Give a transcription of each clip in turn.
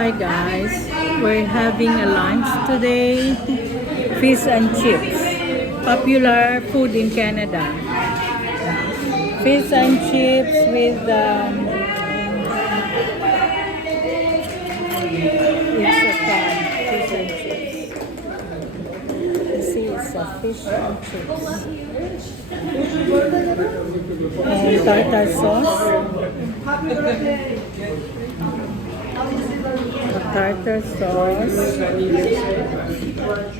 Hi guys, we're having a lunch today. Fish and chips, popular food in Canada. Fish and chips with it's a can. Fish and chips. You see, it's a fish and chips and tartar sauce. Tartar sauce,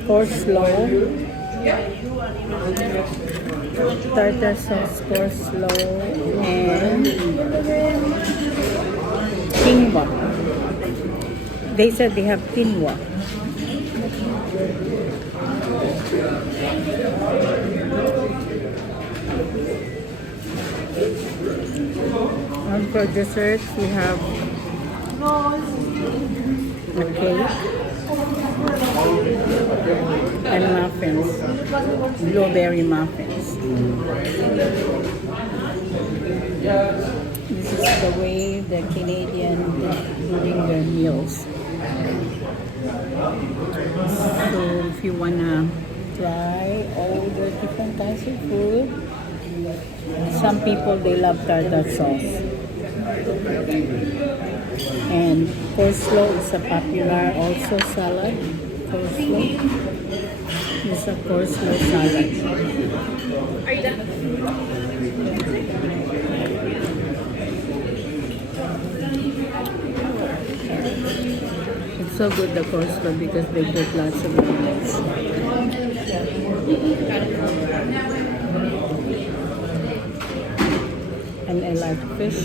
coleslaw, tartar sauce, coleslaw, and quinoa. They said they have quinoa. And for dessert, we have a cake and muffins, blueberry muffins. This is the way the Canadian doing their meals. So if you wanna try all the different kinds of food, some people they love tartar sauce. And coleslaw is a popular also salad. Coleslaw is a coleslaw salad. Are you done? It's so good, the coleslaw, because they put lots of onions. And I like fish.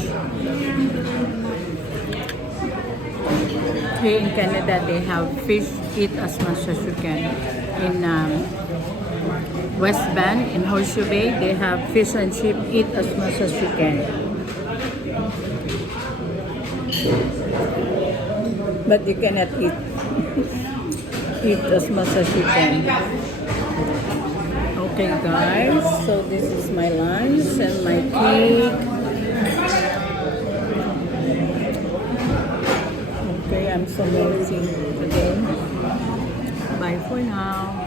Here in Canada, they have fish, eat as much as you can. In West Bend, in Horseshoe Bay, they have fish and chip, eat as much as you can. But you cannot eat, eat as much as you can. Okay guys, so this is my lunch and my cake. Okay, I'm so lazy today. Bye for now.